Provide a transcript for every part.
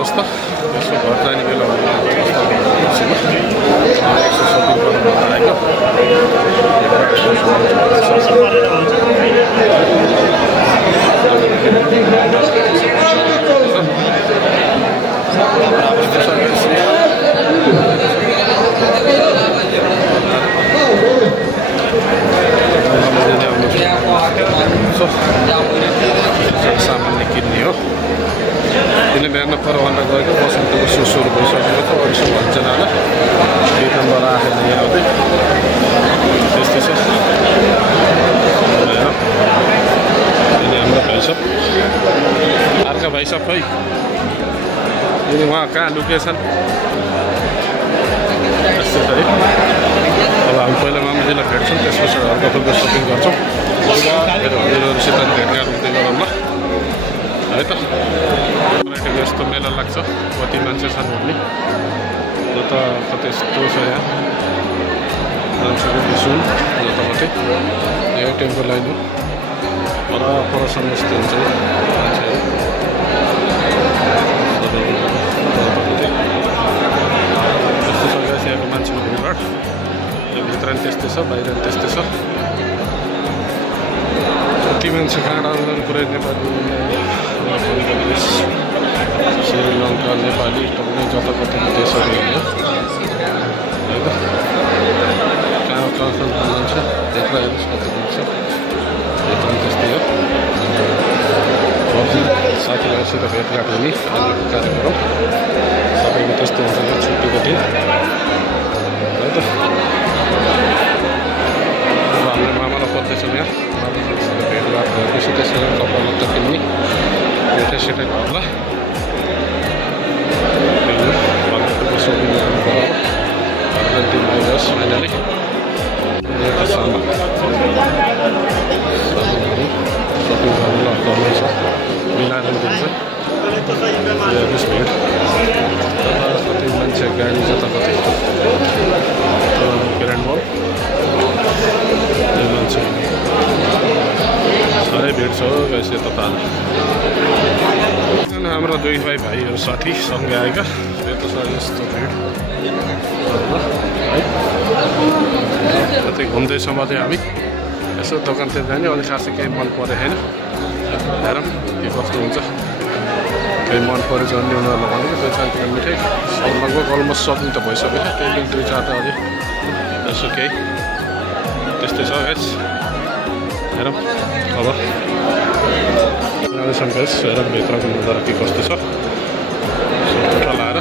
अवस्था यसो घर जाने बेला यसो सपिङ गर्नु आएको सामान्य किन्ने हो त्यसले बिहान पर भनेर गएको बसन्तको सुरु भइसकेको छ अरू सब भन्छ नाला वेतनबाट आएर यहाँ आउँदै त्यस्तै छ हाम्रो भाइ सब अर्का भाइ सब खै यिनी उहाँ कहाँ लुकेछन् त्यस्तै छ है अब हामी पहिला मामुजीलाई भेट्छौँ त्यसपछि हल्का फुल्का सपिङ गर्छौँ उनीहरूसित भेटघाट हुँदै गरौँ ल है त यस्तो मेला लाग्छ कति मान्छे छन् भन्ने यो त कतै यस्तो छ यहाँ मान्छेको बिसुन जताततै यो टेम्पो लाइन हो परसम्म यस्तो हुन्छ मान्छेहरू त्यस्तो छ गाइस यहाँको मान्छेको भिडभाड भित्र पनि त्यस्तै छ बाहिर पनि त्यस्तै छ कति मान्छे कहाँ डाउनलोड पुरै नेपाली बङ्गलादेश श्रीलङ्का नेपाली टक्कै जताकतिको देशहरू होइन है त कहाँ कहाँ छ मान्छे देख्दा हेर्नुहोस् कति मान्छे यता पनि त्यस्तै हो साथीभाइसित भेटघाट हुने आजको कार्यक्रम सबैको त्यस्तै हुन्छ छुट्टीको दिन है त अब हाम्रो मामालाई खोज्दैछौँ यहाँ मामासँग भेटघाट भएपछि त्यसरी कपडा लत्ता किन्ने सेटै घरला सपिङ गर्नु पर्यो घरलाई दिन आइयोस् फाइनली एउटा सामान सपिङ गर्नुपर्छ मिलाएर दिन्छ हेर्नुहोस् भिड कति मान्छे गाडी जताकति ग्रान्ड मल मान्छे साह्रै भिड छ गाइस यता त हाम्रो दुई भाइहरू साथी सँगै आएका यता छ यस्तो भिड है कतै घुम्दैछौँ अझै हामी यसो दोकानतिर जाने अलिक खासै केही मन परेन हेरौँ के कस्तो हुन्छ केही मन पऱ्यो जन्ने उनीहरूलाई भनेको दुई चार किलो मिठाई लगभग अलमोस्ट सपिङ त भइसक्यो त्यही दुई चारवटा अझै यसो केही त्यस्तै छ गाइस हेरौँ अब जाँदैछौँ गाइस हेरौँ भित्रको नजारा के कस्तो छ सबै लाएर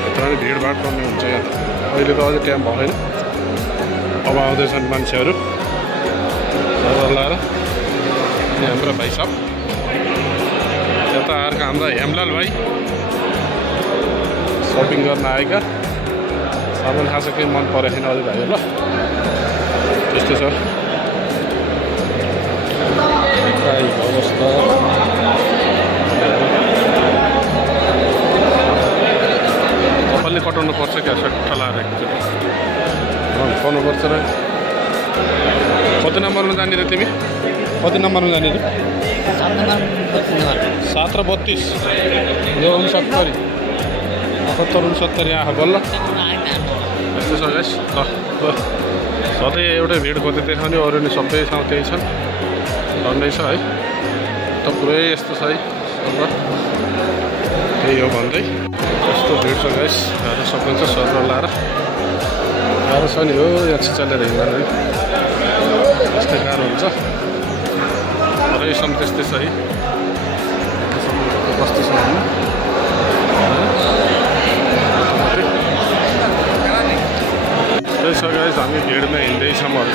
भित्र पनि भिडभाड पर्ने हुन्छ यहाँ त अहिले त अझै टाइम भएन अब आउँदैछन् मान्छेहरू लाएर अनि हाम्रो भाइ सब यता अर्का हाम्रा हेमलाल भाइ सपिङ गर्न आएका सामान खास केही मन परेको छैन अझै भाइहरू ल त्यस्तै छ अवस्था तपाईँले कटाउनु पर्छ क्या सट्टा लाएर पाउनुपर्छ र कति नम्बरमा जाने र तिमी कति नम्बरमा जाने र 7 र 32 यो 69 69 यहाँ बल्ल यस्तो छ गाइस सधैँ एउटै भिड खोज्दै देखाउने नि अरू नि सबै ठाउँ त्यही छन् भन्दै छ है त पुरै यस्तो छ है अब त्यही हो भन्दै यस्तो भिड छ गाइस गाह्रो सकिन्छ सर्न लाएर गाह्रो छ नि हो यहाँ चिचालेर हिँड्दा है यस्तै गाह्रो हुन्छ रहेसम्म त्यस्तै छ है कस्तो छ भन्नु त्यही छ गाइस हामी भिडमा हिँड्दैछौँ अरू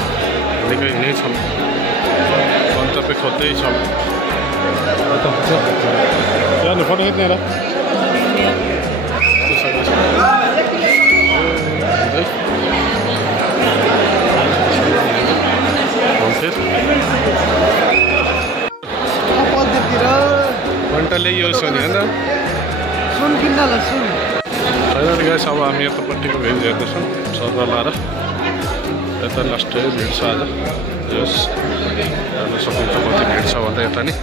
हिँडेको हिँड्दैछौँ गन्तव्य खोज्दैछौँ फोटो खिच्ने र घन्टा ल्याइयोस् नि होइन सुन किन्नलाई सुन होइन गाइस अब हामी यतापट्टिको भेज हेर्दैछौँ सर्न लाएर यता लास्टै भिड छ आज यस हेर्न सकिन्छ कति भिड छ भन्दा यता नि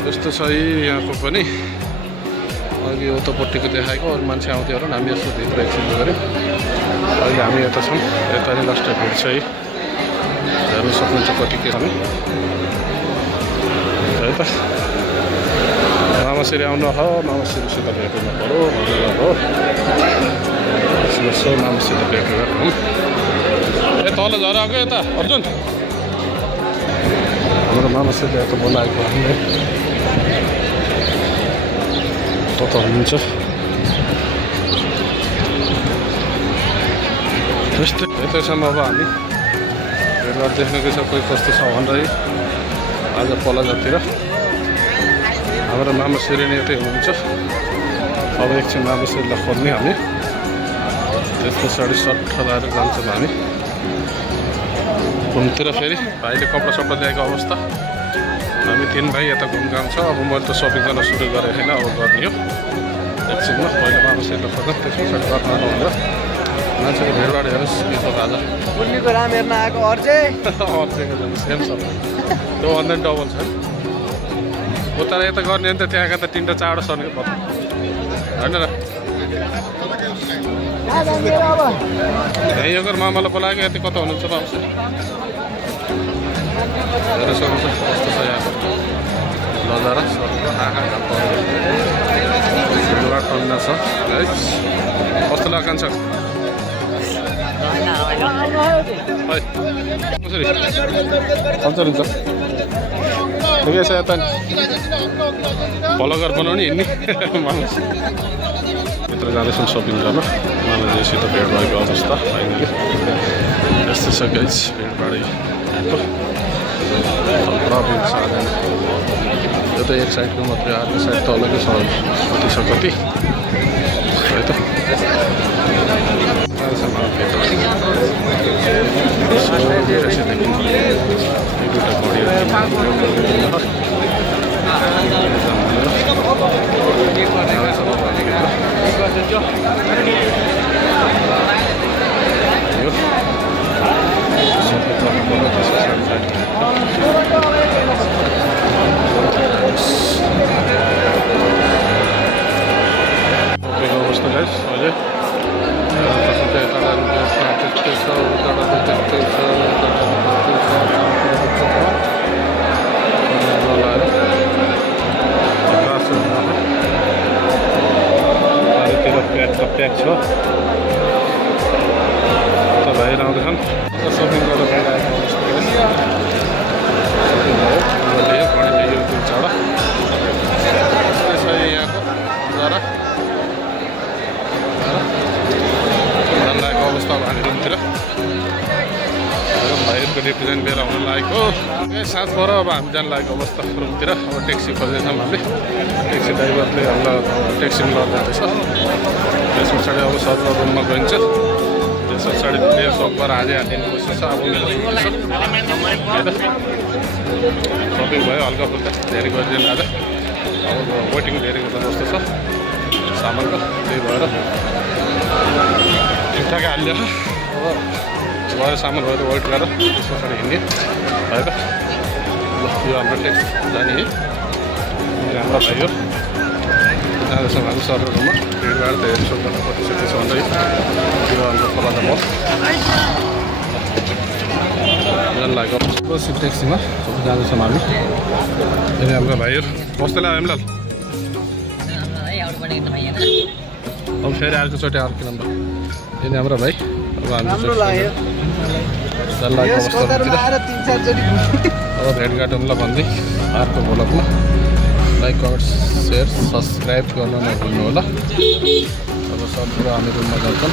त्यस्तो छ यहाँको पनि अघि उतापट्टिको देखाएको अरू मान्छे आउँथ्यो होला हामी यसो भित्र एकछिन गऱ्यौँ अहिले हामी यता छौँ यता नै लास्ट भिड छ है हेर्नु सक्नुहुन्छ कति के छ है त मामाश्री आउनु हो मामाश्रीसित भेट हुनु पऱ्यो भनेर हो यसो मामासित भेट गरौँ ए तल झर आएको यता अर्जुन हाम्रो मामाश्रीले यता बोलाएको हामीले त हुनुहुन्छ यतैसम्म अब हामी भेटघाट देख्नेको छ कोही कस्तो छ भनेर आज पलाजातिर हाम्रो मामाश्री नै यतै हुनुहुन्छ अब एकछिन मामाश्रीलाई खोज्ने हामी त्यस पछाडि सट्ट लगाएर जान्छौँ हामी घुमतिर फेरि भाइले कपडा सपडा ल्याएको अवस्था हामी 3 भाइ यता घुमघाम छ अब मैले त सपिङ गर्न सुरु गरेको छैन अब गर्ने हो एकछिनमा पहिला मामाश्रीलाई खोज्न त्यस पछाडि बात मार्नु भनेर मान्छेको भेडभाड हेर्नुहोस् के छ आज उनीको राम हेर्न आएको अर्जै अर्जेको सेम छ त्यो भन्दा नि डबल छ उता यता गर्ने नि त त्यहाँका त 3टा 4वटा छन् पत्ता होइन र यो मामालाई बोलाएको यति कता हुनुहुन्छ मामाश्री हेर्न सक्नुहुन्छ कस्तो छ यहाँको नजारा सबको आँखा ठन्डा छ है कस्तो लाग्छ कसरी हुन्छ ठिकै छ यता भ्लगर बनाउने हिँड्ने भित्र जाँदैछौँ सपिङ गर्न मामाजीसित भेट भएको अवस्था फाइनली यस्तै छ गाइस भेटभाडै यो त एक साइडको मात्रै अर्को साइड त अलग्गै छ कति छ कति है त अवस्था गाइस अहिले प्याक छ त भाइहरू आउँदैछन् सपिङ गरेर बाहिर आएको अवस्था यो चाडा यस्तै छ यहाँको नजारा जान लागेको अवस्था अब हामी रुमतिर भाइहरूको रिप्रेजेन्ट लिएर आउनु लागेको साँझ पर अब हामी जान लागेको अवस्था रुमतिर अब ट्याक्सी खोज्दैछौँ हामीले ट्याक्सी ड्राइभरले हामीलाई ट्याक्सीमा लगिँदैछ त्यस पछाडि अब सर रुममा गइन्छ त्यस पछाडि प्लेयर सकबाट हालिहालिने कोसिस छ अब मेरो छुट्टी छ सपिङ भयो हल्का फुल्का धेरै गरिदिनु आज अब वेटिङ धेरै गर्दा जस्तो छ सामानको त्यही भएर ठिकठाक हालिदियो अब भयो सामान भएर वेट गरेर त्यस पछाडि हिँड्ने भयो त ल यो हाम्रो ट्याक्सी जाने है हाम्रो भाइ हो जाँदैछौँ हामी सर रुममा भिडभाड त हेर्नु सक्दैन कति छ भन्दै यो हाम्रो खोलामा बस जान लागेको बस ट्याक्सीमा जाँदैछौँ हामी अनि हाम्रो भाइहरू कस्तो लाग्यो हामीलाई अब फेरि अर्कोचोटि अर्को नम्बर यिनी हाम्रो भाइ अब हामी अब भेटघाटौँला भन्दै अर्को भ्लगमा लाइक कमेन्ट सेयर सब्सक्राइब गर्न नभुल्नु होला अब सब कुरा हामी रुममा जान्छौँ